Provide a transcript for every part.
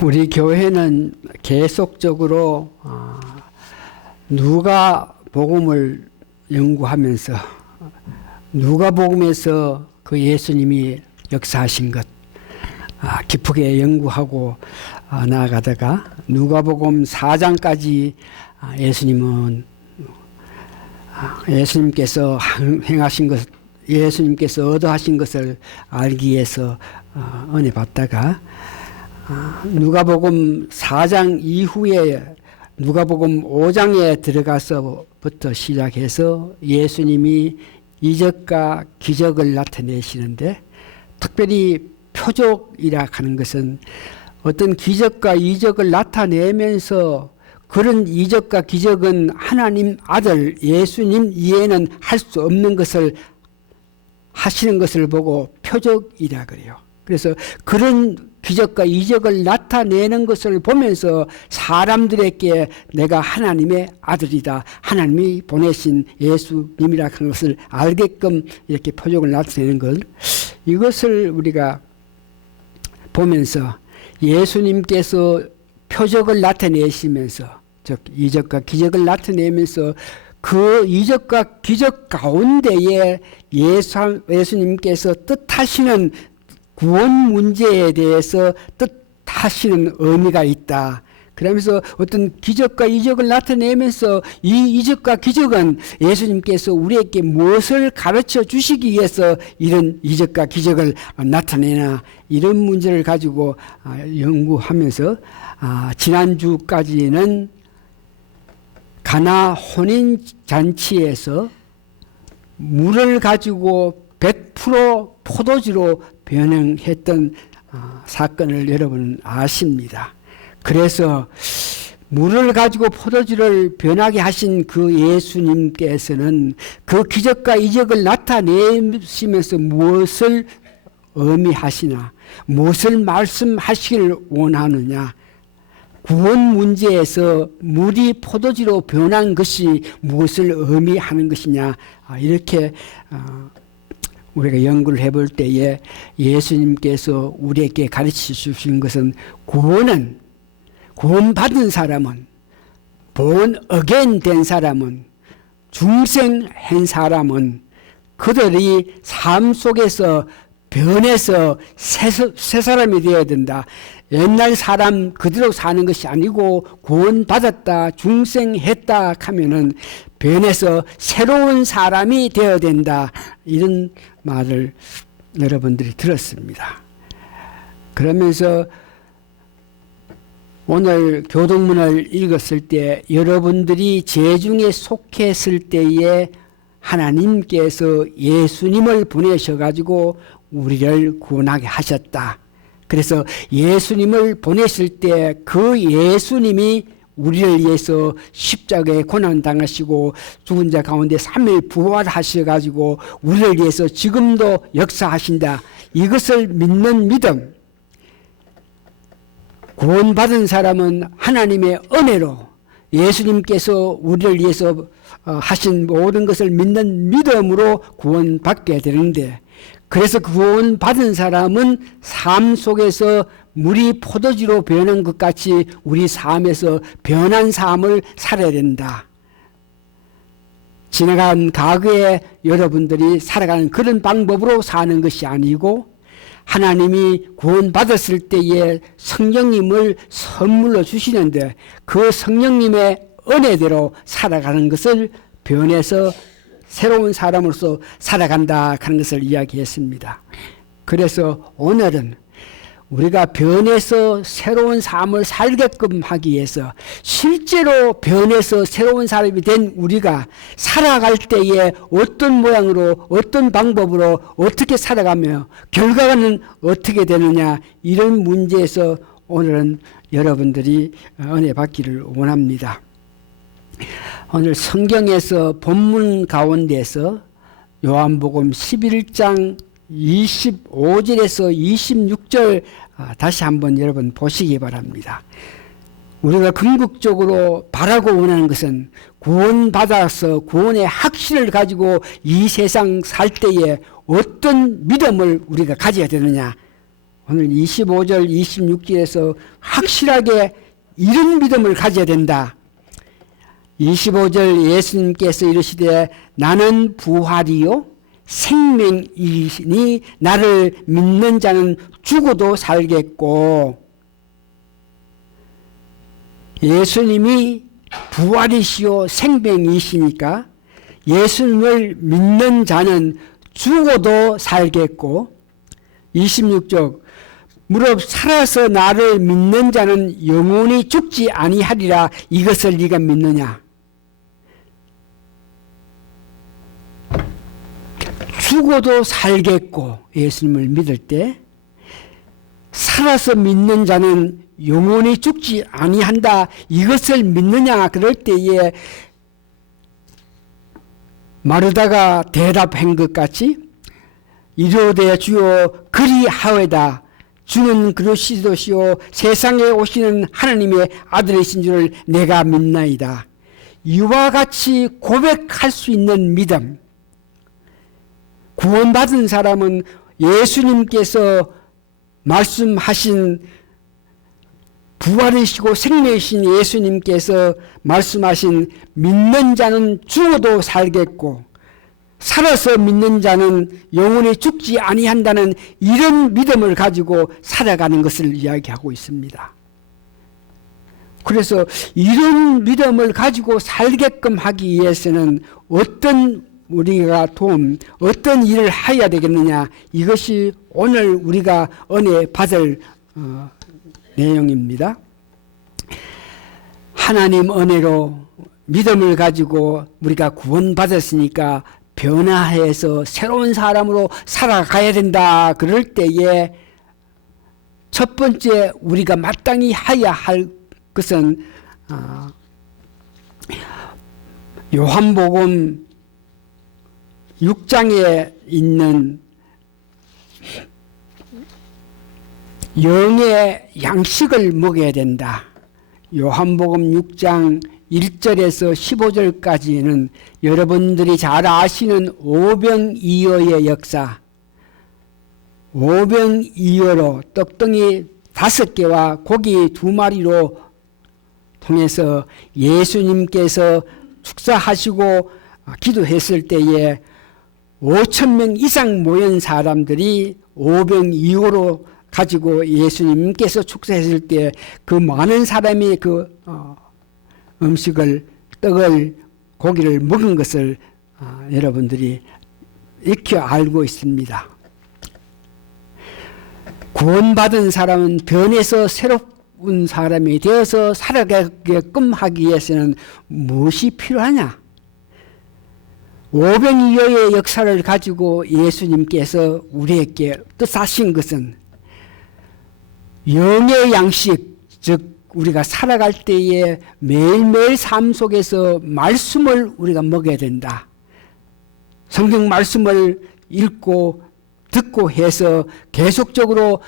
우리 교회는 계속적으로 누가복음을 연구하면서 누가복음에서 그 예수님이 역사하신 것 깊게 연구하고 나아가다가 누가복음 4장까지 예수님께서 행하신 것, 예수님께서 얻어하신 것을 알기 위해서 은혜 받다가 누가복음 4장 이후에 누가복음 5장에 들어가서부터 시작해서 예수님이 이적과 기적을 나타내시는데, 특별히 표적이라 하는 것은 어떤 기적과 이적을 나타내면서 그런 이적과 기적은 하나님 아들 예수님 이외에는 할 수 없는 것을 하시는 것을 보고 표적이라 그래요. 그래서 그런 기적과 이적을 나타내는 것을 보면서 사람들에게 내가 하나님의 아들이다, 하나님이 보내신 예수님이라 하는 것을 알게끔 이렇게 표적을 나타내는 것, 이것을 우리가 보면서 예수님께서 표적을 나타내시면서, 즉 이적과 기적을 나타내면서 그 이적과 기적 가운데에 예수님께서 뜻하시는 구원 문제에 대해서 뜻하시는 의미가 있다. 그러면서 어떤 기적과 이적을 나타내면서 이 이적과 기적은 예수님께서 우리에게 무엇을 가르쳐 주시기 위해서 이런 이적과 기적을 나타내나, 이런 문제를 가지고 연구하면서 지난주까지는 가나 혼인잔치에서 물을 가지고 100% 포도주로 변형했던 사건을 여러분 아십니다. 그래서 물을 가지고 포도주를 변하게 하신 그 예수님께서는 그 기적과 이적을 나타내시면서 무엇을 의미하시나, 무엇을 말씀하시기를 원하느냐, 구원 문제에서 물이 포도주로 변한 것이 무엇을 의미하는 것이냐, 이렇게 우리가 연구를 해볼 때에 예수님께서 우리에게 가르쳐 주신 것은 구원받은 사람은, born again 된 사람은, 중생한 사람은 그들이 삶 속에서 변해서 새 사람이 되어야 된다. 옛날 사람 그대로 사는 것이 아니고 구원받았다, 중생했다 하면은 변해서 새로운 사람이 되어야 된다. 이런 말을 여러분들이 들었습니다. 그러면서 오늘 교동문을 읽었을 때 여러분들이 죄중에 속했을 때에 하나님께서 예수님을 보내셔가지고 우리를 구원하게 하셨다. 그래서 예수님을 보내실 때 그 예수님이 우리를 위해서 십자가에 고난당하시고 죽은 자 가운데 3일 부활하셔가지고 우리를 위해서 지금도 역사하신다. 이것을 믿는 믿음, 구원받은 사람은 하나님의 은혜로 예수님께서 우리를 위해서 하신 모든 것을 믿는 믿음으로 구원받게 되는데, 그래서 구원받은 사람은 삶 속에서 물이 포도주로 변한 것 같이 우리 삶에서 변한 삶을 살아야 된다. 지나간 과거에 여러분들이 살아가는 그런 방법으로 사는 것이 아니고, 하나님이 구원받았을 때에 성령님을 선물로 주시는데 그 성령님의 은혜대로 살아가는 것을 변해서 새로운 사람으로서 살아간다 하는 것을 이야기했습니다. 그래서 오늘은 우리가 변해서 새로운 삶을 살게끔 하기 위해서 실제로 변해서 새로운 사람이 된 우리가 살아갈 때에 어떤 모양으로, 어떤 방법으로 어떻게 살아가며 결과는 어떻게 되느냐, 이런 문제에서 오늘은 여러분들이 은혜 받기를 원합니다. 오늘 성경에서 본문 가운데서 요한복음 11장 25절에서 26절 다시 한번 여러분 보시기 바랍니다. 우리가 궁극적으로 바라고 원하는 것은 구원받아서 구원의 확신을 가지고 이 세상 살 때에 어떤 믿음을 우리가 가져야 되느냐, 오늘 25절, 26절에서 확실하게 이런 믿음을 가져야 된다. 25절 예수님께서 이르시되 나는 부활이요 생명이니 나를 믿는 자는 죽어도 살겠고, 예수님이 부활이시요 생명이시니까 예수님을 믿는 자는 죽어도 살겠고, 26절 무릇 살아서 나를 믿는 자는 영원히 죽지 아니하리라. 이것을 네가 믿느냐? 죽어도 살겠고, 예수님을 믿을 때 살아서 믿는 자는 영원히 죽지 아니한다. 이것을 믿느냐? 그럴 때에 마르다가 대답한 것 같이 이르되 주여 그리하오이다. 주는 그리스도시요 세상에 오시는 하나님의 아들이신 줄을 내가 믿나이다. 이와 같이 고백할 수 있는 믿음. 구원받은 사람은 예수님께서 말씀하신 부활이시고 생명이신 예수님께서 말씀하신 믿는 자는 죽어도 살겠고 살아서 믿는 자는 영원히 죽지 아니한다는 이런 믿음을 가지고 살아가는 것을 이야기하고 있습니다. 그래서 이런 믿음을 가지고 살게끔 하기 위해서는 어떤 일을 해야 되겠느냐, 이것이 오늘 우리가 은혜 받을 내용입니다. 하나님 은혜로 믿음을 가지고 우리가 구원받았으니까 변화해서 새로운 사람으로 살아가야 된다. 그럴 때에 첫 번째 우리가 마땅히 해야 할 것은 요한복음 6장에 있는 영의 양식을 먹어야 된다. 요한복음 6장 1절에서 15절까지는 여러분들이 잘 아시는 오병이어의 역사, 오병이어로 떡덩이 5개와 고기 2마리로 통해서 예수님께서 축사하시고 기도했을 때에 5,000명 이상 모인 사람들이 오병이어로 가지고 예수님께서 축사했을 때 그 많은 사람이 그 음식을, 떡을, 고기를 먹은 것을 여러분들이 익히 알고 있습니다. 구원받은 사람은 변해서 새로운 사람이 되어서 살아가게끔 하기 위해서는 무엇이 필요하냐? 오병이어의 역사를 가지고 예수님께서 우리에게 뜻하신 것은 영의 양식, 즉 우리가 살아갈 때에 매일매일 삶 속에서 말씀을 우리가 먹어야 된다. 성경 말씀을 읽고 듣고 해서 계속적으로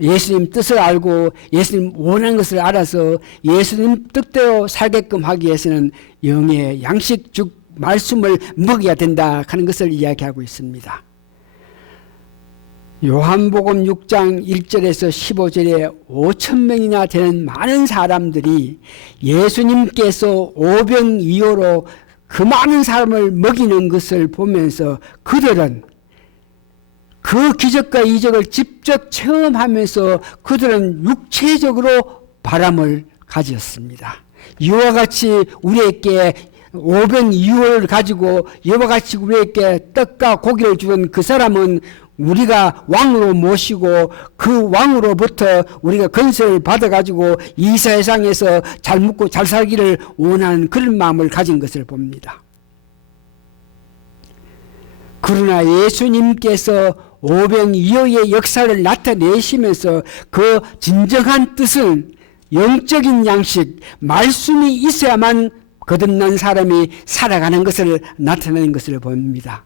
예수님 뜻을 알고 예수님 원하는 것을 알아서 예수님 뜻대로 살게끔 하기 위해서는 영의 양식, 즉 말씀을 먹어야 된다 하는 것을 이야기하고 있습니다. 요한복음 6장 1절에서 15절에 5,000명이나 되는 많은 사람들이 예수님께서 오병이어로 그 많은 사람을 먹이는 것을 보면서 그들은 그 기적과 이적을 직접 체험하면서 그들은 육체적으로 바람을 가졌습니다. 이와 같이 우리에게 오병이어를 가지고 이와 같이 우리에게 떡과 고기를 주던 그 사람은 우리가 왕으로 모시고 그 왕으로부터 우리가 건설을 받아가지고 이 세상에서 잘 먹고 잘 살기를 원하는 그런 마음을 가진 것을 봅니다. 그러나 예수님께서 오병이어의 역사를 나타내시면서 그 진정한 뜻은 영적인 양식, 말씀이 있어야만 거듭난 사람이 살아가는 것을 나타내는 것을 봅니다.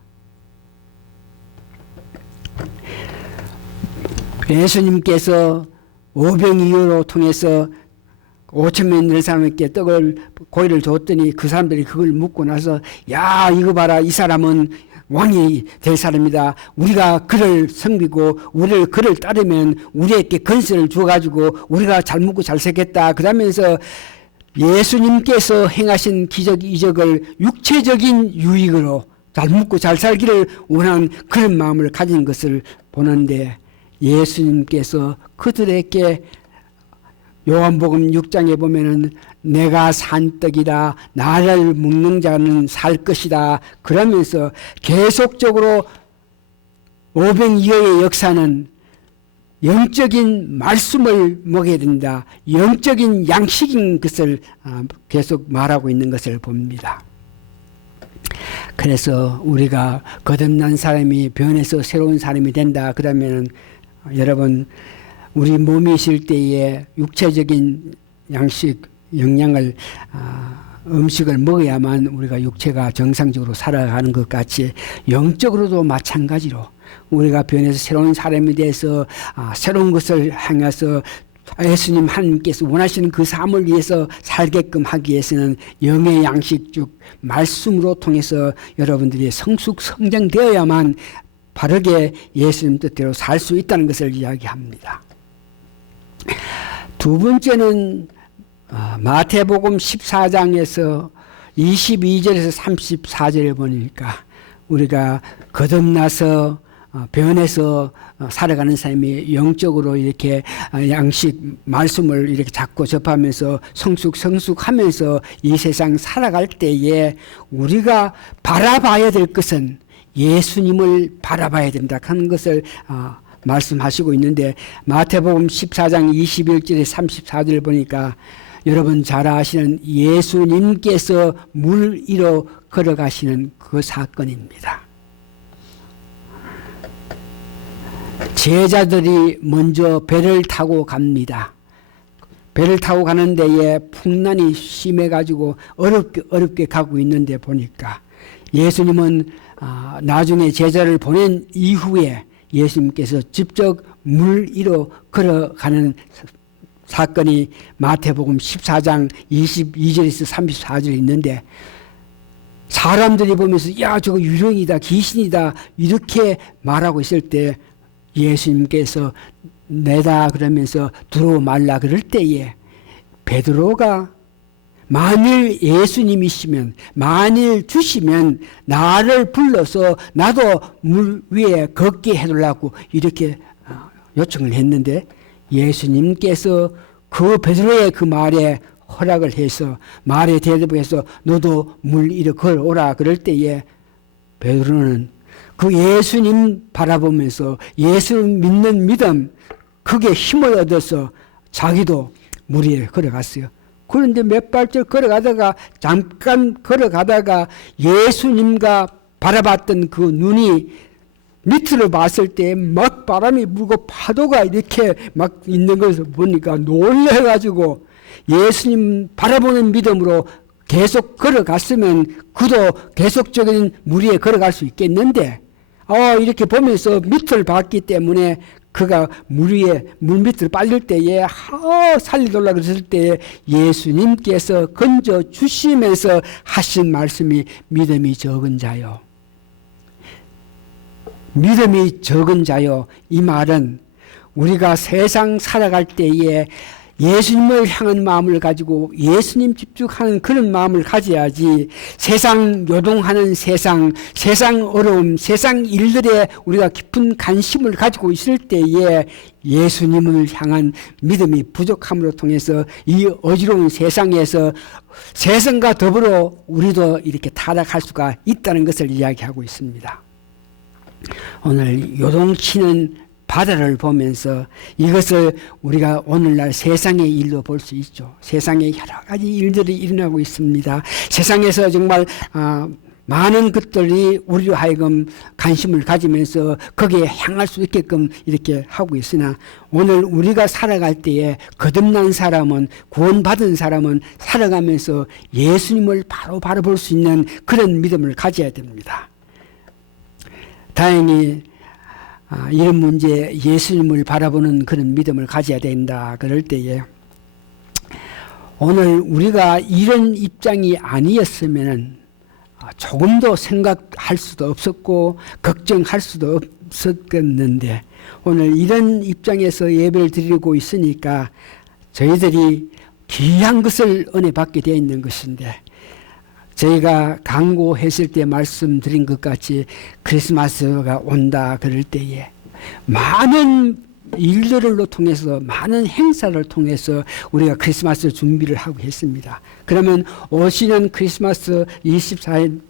예수님께서 오병이어로 통해서 5,000명 되는 사람에게 떡을 고기를 줬더니 그 사람들이 그걸 먹고 나서 야 이거 봐라, 이 사람은 왕이 될 사람이다. 우리가 그를 섬기고 우리를 그를 따르면 우리에게 건설을 주어가지고 우리가 잘 먹고 잘 살겠다. 그러면서 예수님께서 행하신 기적 이적을 육체적인 유익으로 잘 먹고 잘 살기를 원하는 그런 마음을 가진 것을 보는데, 예수님께서 그들에게 요한복음 6장에 보면은 내가 산 떡이다, 나를 먹는 자는 살 것이다 그러면서 계속적으로 500여의 역사는 영적인 말씀을 먹여야 된다, 영적인 양식인 것을 계속 말하고 있는 것을 봅니다. 그래서 우리가 거듭난 사람이 변해서 새로운 사람이 된다 그러면은, 여러분 우리 몸이 있을 때에 육체적인 양식, 영양을 음식을 먹어야만 우리가 육체가 정상적으로 살아가는 것 같이, 영적으로도 마찬가지로 우리가 변해서 새로운 사람이 돼서 새로운 것을 향해서 예수님 하나님께서 원하시는 그 삶을 위해서 살게끔 하기 위해서는 영의 양식 즉 말씀으로 통해서 여러분들이 성숙 성장되어야만 바르게 예수님 뜻대로 살 수 있다는 것을 이야기합니다. 두 번째는 마태복음 14장에서 22절에서 34절을 보니까 우리가 거듭나서 변해서 살아가는 삶이 영적으로 이렇게 양식 말씀을 이렇게 자꾸 접하면서 성숙하면서 이 세상 살아갈 때에 우리가 바라봐야 될 것은 예수님을 바라봐야 된다 하는 것을 말씀하시고 있는데, 마태복음 14장 21절에 34절을 보니까 여러분 잘 아시는 예수님께서 물 위로 걸어가시는 그 사건입니다. 제자들이 먼저 배를 타고 갑니다. 배를 타고 가는 데에 풍랑이 심해가지고 어렵게 가고 있는데 보니까 예수님은 나중에 제자를 보낸 이후에 예수님께서 직접 물 위로 걸어가는 사건이 마태복음 14장 22절에서 34절에 있는데, 사람들이 보면서 야 저거 유령이다 귀신이다 이렇게 말하고 있을 때 예수님께서 내다 그러면서 들어오 말라 그럴 때에 베드로가 만일 예수님이시면, 만일 주시면 나를 불러서 나도 물 위에 걷게 해달라고 이렇게 요청을 했는데, 예수님께서 그 베드로의 그 말에 허락을 해서 말에 대답해서 너도 물 위로 걸어오라 그럴 때에 베드로는 그 예수님 바라보면서 예수를 믿는 믿음, 그게 힘을 얻어서 자기도 물 위에 걸어갔어요. 그런데 몇 발짝 걸어가다가 잠깐 걸어가다가 예수님과 바라봤던 그 눈이 밑으로 봤을 때 막 바람이 불고 파도가 이렇게 막 있는 것을 보니까 놀래가지고 예수님 바라보는 믿음으로 계속 걸어갔으면 그도 계속적인 물 위에 걸어갈 수 있겠는데, 이렇게 보면서 밑을 봤기 때문에 그가 물 밑으로 빠질 때에 살리돌라 그랬을 때에 예수님께서 건져 주시면서 하신 말씀이 믿음이 적은 자요. 믿음이 적은 자요. 이 말은 우리가 세상 살아갈 때에 예수님을 향한 마음을 가지고 예수님 집중하는 그런 마음을 가져야지, 세상 요동하는 세상 어려움, 세상 일들에 우리가 깊은 관심을 가지고 있을 때에 예수님을 향한 믿음이 부족함으로 통해서 이 어지러운 세상에서 세상과 더불어 우리도 이렇게 타락할 수가 있다는 것을 이야기하고 있습니다. 오늘 요동치는 바다를 보면서 이것을 우리가 오늘날 세상의 일로 볼 수 있죠. 세상에 여러 가지 일들이 일어나고 있습니다. 세상에서 정말 많은 것들이 우리로 하여금 관심을 가지면서 거기에 향할 수 있게끔 이렇게 하고 있으나, 오늘 우리가 살아갈 때에 거듭난 사람은, 구원받은 사람은 살아가면서 예수님을 바로 볼 수 있는 그런 믿음을 가져야 됩니다. 다행히 이런 문제에 예수님을 바라보는 그런 믿음을 가져야 된다 그럴 때에, 오늘 우리가 이런 입장이 아니었으면은 조금도 생각할 수도 없었고 걱정할 수도 없었겠는데 오늘 이런 입장에서 예배를 드리고 있으니까 저희들이 귀한 것을 은혜 받게 되어 있는 것인데 저희가 강구했을 때 말씀드린 것 같이 크리스마스가 온다 그럴 때에 많은 일들을 통해서 많은 행사를 통해서 우리가 크리스마스 준비를 하고 했습니다. 그러면 오시는 크리스마스 24일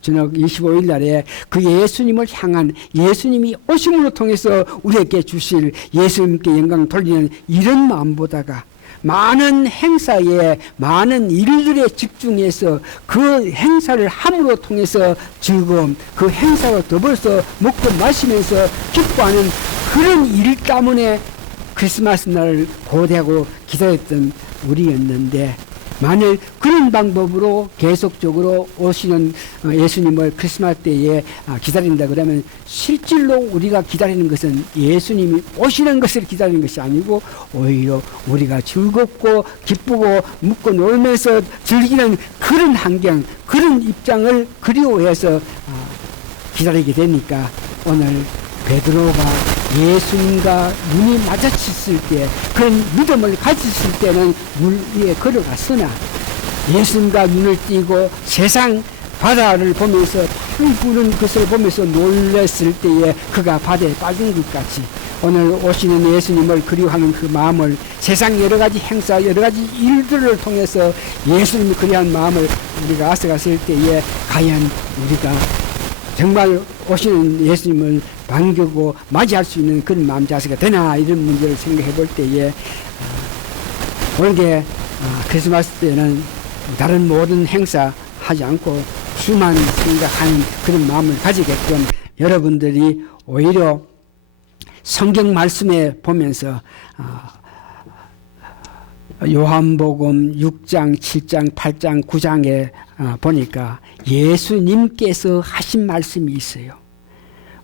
저녁 25일 날에 그 예수님을 향한 예수님이 오심으로 통해서 우리에게 주실 예수님께 영광 돌리는 이런 마음보다가 많은 행사에 많은 일들에 집중해서 그 행사를 함으로 통해서 즐거움, 그 행사로 더불어서 먹고 마시면서 기뻐하는 그런 일 때문에 크리스마스 날을 고대하고 기다렸던 우리였는데 만일 그런 방법으로 계속적으로 오시는 예수님을 크리스마스 때에 기다린다 그러면 실질로 우리가 기다리는 것은 예수님이 오시는 것을 기다리는 것이 아니고 오히려 우리가 즐겁고 기쁘고 묻고 놀면서 즐기는 그런 환경, 그런 입장을 그리워해서 기다리게 되니까 오늘 베드로가 예수님과 눈이 마주쳤을 때 그런 믿음을 가졌을 때는 물 위에 걸어갔으나 예수님과 눈을 띄고 세상 바다를 보면서 바람 부는 것을 보면서 놀랐을 때에 그가 바다에 빠진 것 같이 오늘 오시는 예수님을 그리워하는 그 마음을 세상 여러 가지 행사 여러 가지 일들을 통해서 예수님이 그리워하는 마음을 우리가 앞서갔을 때에 과연 우리가 정말 오시는 예수님을 반기고 맞이할 수 있는 그런 마음 자세가 되나 이런 문제를 생각해 볼 때에 올해 크리스마스 때는 다른 모든 행사 하지 않고 주만 생각하는 그런 마음을 가지게끔 여러분들이 오히려 성경 말씀에 보면서 요한복음 6장, 7장, 8장, 9장에 보니까 예수님께서 하신 말씀이 있어요.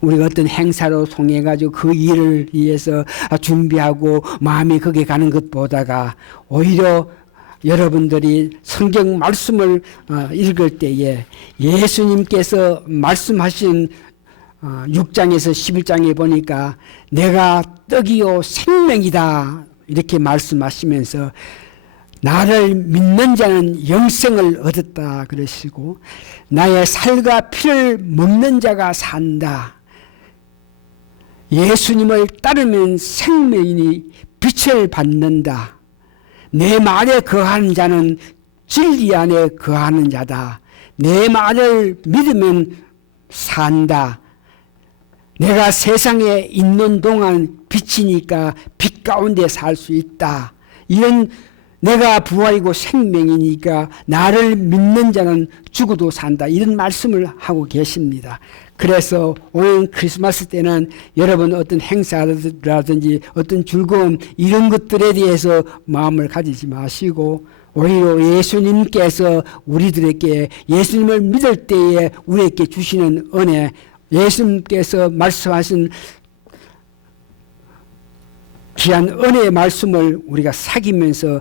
우리가 어떤 행사로 통해 가지고 그 일을 위해서 준비하고 마음이 거기에 가는 것보다가 오히려 여러분들이 성경 말씀을 읽을 때에 예수님께서 말씀하신 6장에서 11장에 보니까 내가 떡이요 생명이다 이렇게 말씀하시면서 나를 믿는 자는 영생을 얻었다 그러시고 나의 살과 피를 먹는 자가 산다. 예수님을 따르면 생명이니 빛을 받는다. 내 말에 거하는 자는 진리 안에 거하는 자다. 내 말을 믿으면 산다. 내가 세상에 있는 동안 빛이니까 빛 가운데 살 수 있다. 이런 내가 부활이고 생명이니까 나를 믿는 자는 죽어도 산다. 이런 말씀을 하고 계십니다. 그래서 오늘 크리스마스 때는 여러분 어떤 행사라든지 어떤 즐거움 이런 것들에 대해서 마음을 가지지 마시고 오히려 예수님께서 우리들에게 예수님을 믿을 때에 우리에게 주시는 은혜 예수님께서 말씀하신 귀한 은혜의 말씀을 우리가 사귀면서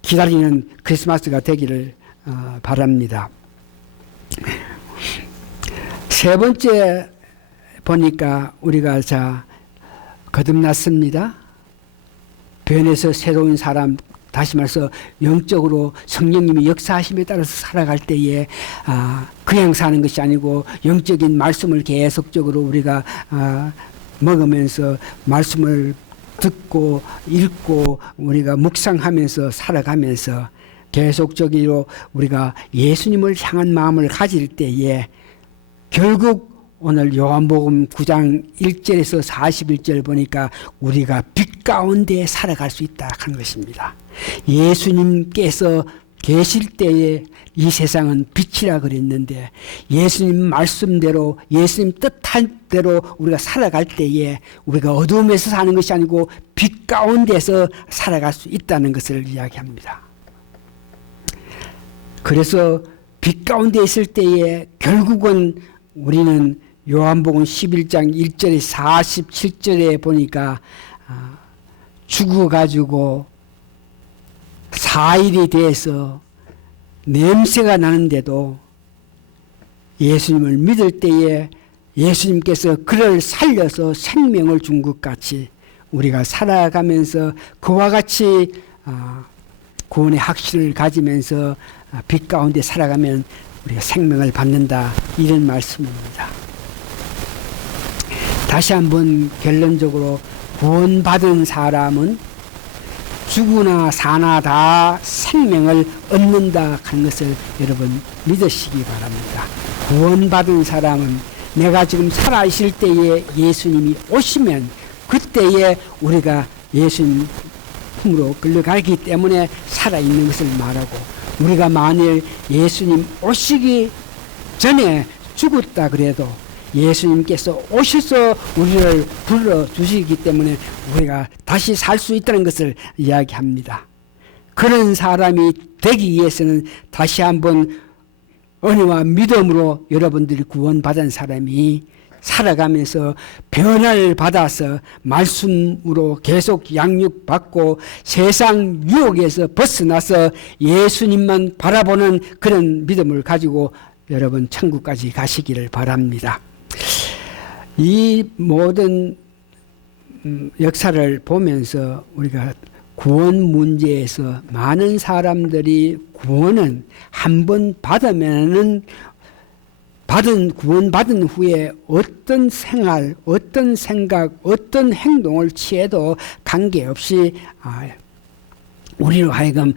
기다리는 크리스마스가 되기를 바랍니다. 세 번째 보니까 우리가 거듭났습니다. 변해서 새로운 사람 다시 말해서 영적으로 성령님이 역사하심에 따라서 살아갈 때에 그냥 사는 것이 아니고 영적인 말씀을 계속적으로 우리가 먹으면서 말씀을 듣고 읽고 우리가 묵상하면서 살아가면서 계속적으로 우리가 예수님을 향한 마음을 가질 때에 결국 오늘 요한복음 9장 1절에서 41절 보니까 우리가 빛 가운데 살아갈 수 있다 하는 것입니다. 예수님께서 계실 때에 이 세상은 빛이라 그랬는데 예수님 말씀대로 예수님 뜻한 대로 우리가 살아갈 때에 우리가 어두움에서 사는 것이 아니고 빛 가운데서 살아갈 수 있다는 것을 이야기합니다. 그래서 빛 가운데 있을 때에 결국은 우리는 요한복음 11장 1절에 47절에 보니까 죽어가지고 4일이 돼서 냄새가 나는데도 예수님을 믿을 때에 예수님께서 그를 살려서 생명을 준 것 같이 우리가 살아가면서 그와 같이 구원의 확신을 가지면서 빛 가운데 살아가면 우리가 생명을 받는다, 이런 말씀입니다. 다시 한번 결론적으로 구원받은 사람은 죽으나 사나 다 생명을 얻는다 하는 것을 여러분 믿으시기 바랍니다. 구원받은 사람은 내가 지금 살아있을 때에 예수님이 오시면 그때에 우리가 예수님 품으로 끌려가기 때문에 살아있는 것을 말하고, 우리가 만일 예수님 오시기 전에 죽었다 그래도 예수님께서 오셔서 우리를 불러주시기 때문에 우리가 다시 살 수 있다는 것을 이야기합니다. 그런 사람이 되기 위해서는 다시 한번 은혜와 믿음으로 여러분들이 구원받은 사람이 살아가면서 변화를 받아서 말씀으로 계속 양육받고 세상 유혹에서 벗어나서 예수님만 바라보는 그런 믿음을 가지고 여러분 천국까지 가시기를 바랍니다. 이 모든 역사를 보면서 우리가 구원 문제에서 많은 사람들이 구원은 한 번 받으면은 구원받은 후에 어떤 생활, 어떤 생각, 어떤 행동을 취해도 관계없이 우리로 하여금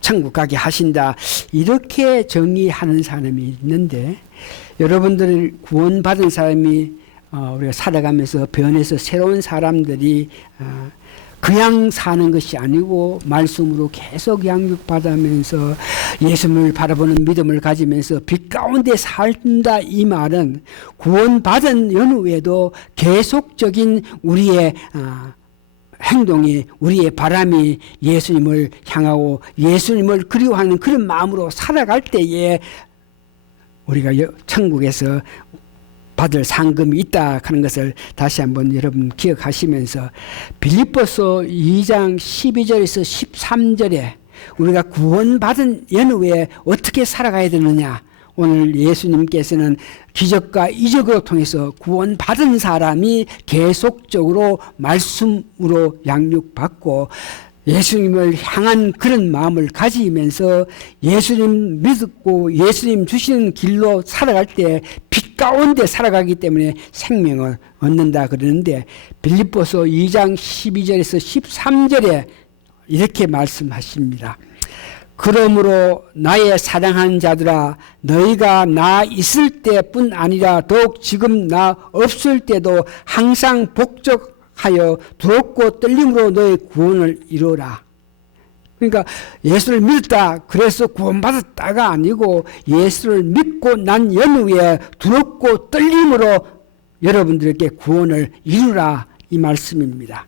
천국 가게 하신다, 이렇게 정의하는 사람이 있는데, 여러분들 구원받은 사람이 우리가 살아가면서 변해서 새로운 사람들이 그냥 사는 것이 아니고 말씀으로 계속 양육받으면서 예수님을 바라보는 믿음을 가지면서 빛 가운데 살다, 이 말은 구원받은 연후에도 계속적인 우리의 행동이, 우리의 바람이 예수님을 향하고 예수님을 그리워하는 그런 마음으로 살아갈 때에 우리가 천국에서 받을 상금이 있다 하는 것을 다시 한번 여러분 기억하시면서, 빌립보서 2장 12절에서 13절에 우리가 구원받은 연후에 어떻게 살아가야 되느냐, 오늘 예수님께서는 기적과 이적을 통해서 구원받은 사람이 계속적으로 말씀으로 양육받고 예수님을 향한 그런 마음을 가지면서 예수님 믿고 예수님 주시는 길로 살아갈 때 빛 가운데 살아가기 때문에 생명을 얻는다 그러는데, 빌립보서 2장 12절에서 13절에 이렇게 말씀하십니다. 그러므로 나의 사랑하는 자들아, 너희가 나 있을 때뿐 아니라 더욱 지금 나 없을 때도 항상 복적하여 두렵고 떨림으로 너의 구원을 이루라. 그러니까 예수를 믿었다 그래서 구원받았다가 아니고, 예수를 믿고 난 연후에 두렵고 떨림으로 여러분들에게 구원을 이루라, 이 말씀입니다.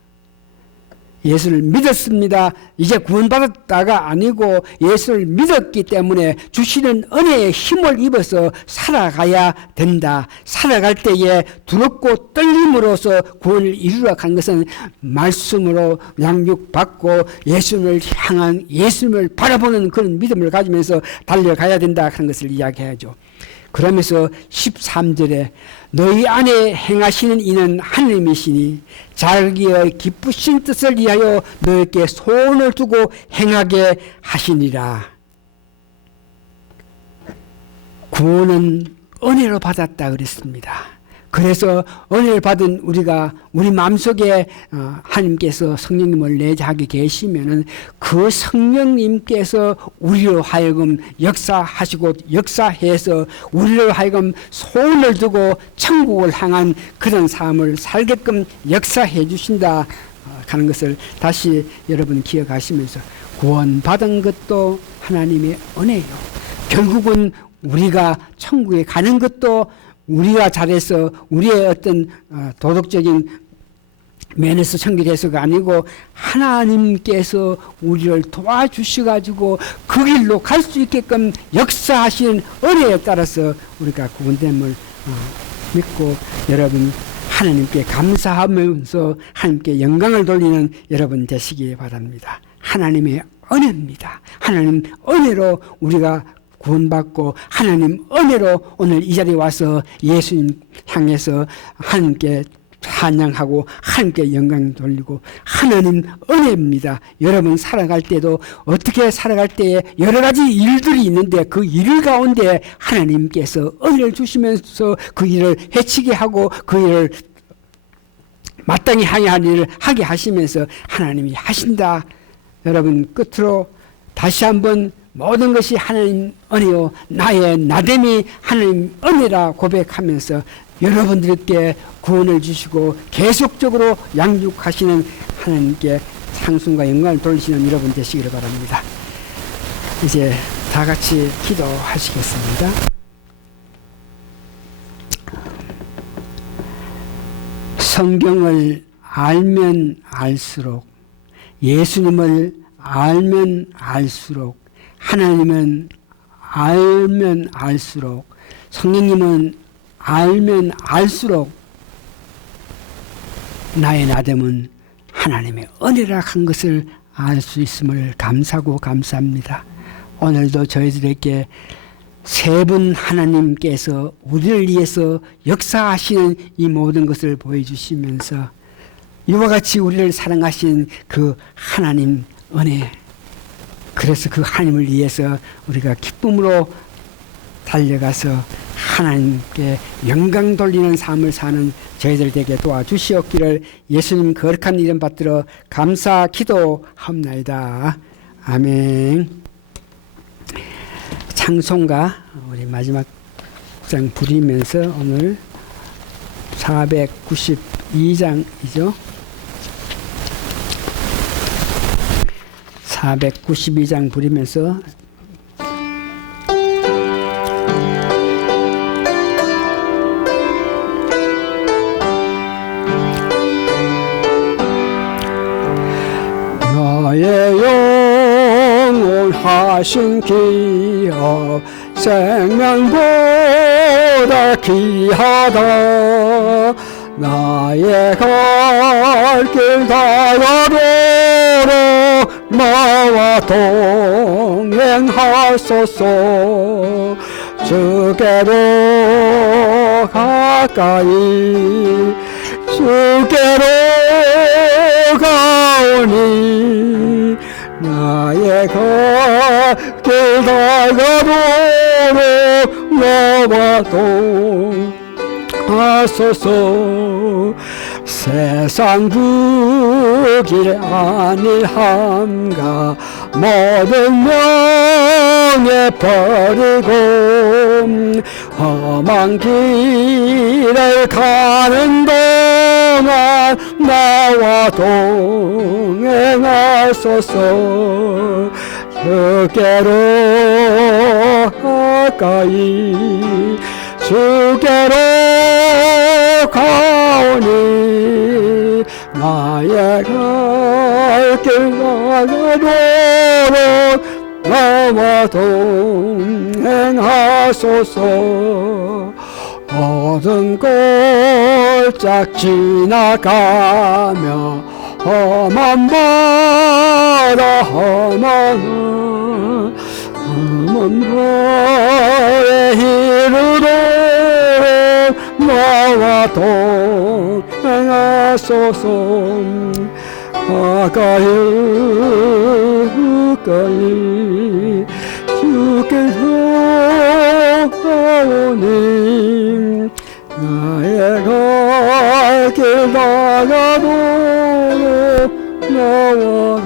예수를 믿었습니다. 이제 구원받았다가 아니고 예수를 믿었기 때문에 주시는 은혜의 힘을 입어서 살아가야 된다. 살아갈 때에 두렵고 떨림으로써 구원을 이루라 한 것은 말씀으로 양육받고 예수님을 향한, 예수님을 바라보는 그런 믿음을 가지면서 달려가야 된다 하는 것을 이야기하죠. 그러면서 13절에 너희 안에 행하시는 이는 하느님이시니 자기의 기쁘신 뜻을 위하여 너에게 소원을 두고 행하게 하시니라. 구원은 은혜로 받았다 그랬습니다. 그래서 은혜를 받은 우리가 우리 마음속에 하나님께서 성령님을 내재하게 계시면은 그 성령님께서 우리로 하여금 역사하시고 역사해서 우리로 하여금 소원을 두고 천국을 향한 그런 삶을 살게끔 역사해 주신다 하는 것을 다시 여러분 기억하시면서, 구원받은 것도 하나님의 은혜요. 결국은 우리가 천국에 가는 것도 우리가 잘해서 우리의 어떤 도덕적인 면에서 청결해서가 아니고 하나님께서 우리를 도와주셔가지고 그 길로 갈 수 있게끔 역사하시는 은혜에 따라서 우리가 구원됨을 믿고 여러분 하나님께 감사하면서 하나님께 영광을 돌리는 여러분 되시기 바랍니다. 하나님의 은혜입니다. 하나님 은혜로 우리가 구원받고 하나님 은혜로 오늘 이 자리에 와서 예수님 향해서 하나님께 찬양하고 하나님께 영광 돌리고 하나님 은혜입니다. 여러분 살아갈 때도 어떻게 살아갈 때에 여러 가지 일들이 있는데 그 일 가운데 하나님께서 은혜를 주시면서 그 일을 해치게 하고 그 일을 마땅히 할 일을 하게 하시면서 하나님이 하신다. 여러분 끝으로 다시 한번 모든 것이 하나님 은혜요 나의 나됨이 하나님 은혜라 고백하면서 여러분들께 구원을 주시고 계속적으로 양육하시는 하나님께 찬송과 영광을 돌리시는 여러분 되시기를 바랍니다. 이제 다 같이 기도하시겠습니다. 성경을 알면 알수록 예수님을 알면 알수록 하나님은 알면 알수록 성령님은 알면 알수록 나의 나됨은 하나님의 은혜라 한 것을 알 수 있음을 감사하고 감사합니다. 오늘도 저희들에게 세 분 하나님께서 우리를 위해서 역사하시는 이 모든 것을 보여주시면서 이와 같이 우리를 사랑하신 그 하나님 은혜, 그래서 그 하나님을 위해서 우리가 기쁨으로 달려가서 하나님께 영광 돌리는 삶을 사는 저희들에게 도와주시옵기를 예수님 거룩한 이름 받들어 감사 기도하옵나이다. 아멘. 찬송가 우리 마지막 장 부르면서 오늘 492장이죠. 492장 부르면서 나의 영원하신 기업 생명보다 귀하다. 나의 갈 길 다가도록 나와 동행하소서. 주께로 가까이 주께로 가오니 나의 갈 길 다가도록 나와 동행하소서. 세상 그 길 안일함과 모든 명예 버리고 험한 길을 가는 동안 나와 동행하소서. 주께로 가까이 주께로 가오니 나의 갈 길 나가도록 나와 동행하소서. 모든 골짝 지나가며 험한 바다 험한 바에 이르도록 나와 동행하소서. 가까이 주께서 가오니 나의 갈 길 나가도록 나와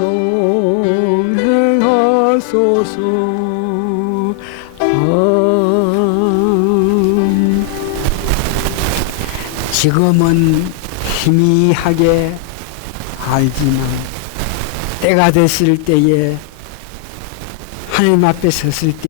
동행하소서. 지금은 희미하게 알지만 때가 됐을 때에 하나님 앞에 섰을 때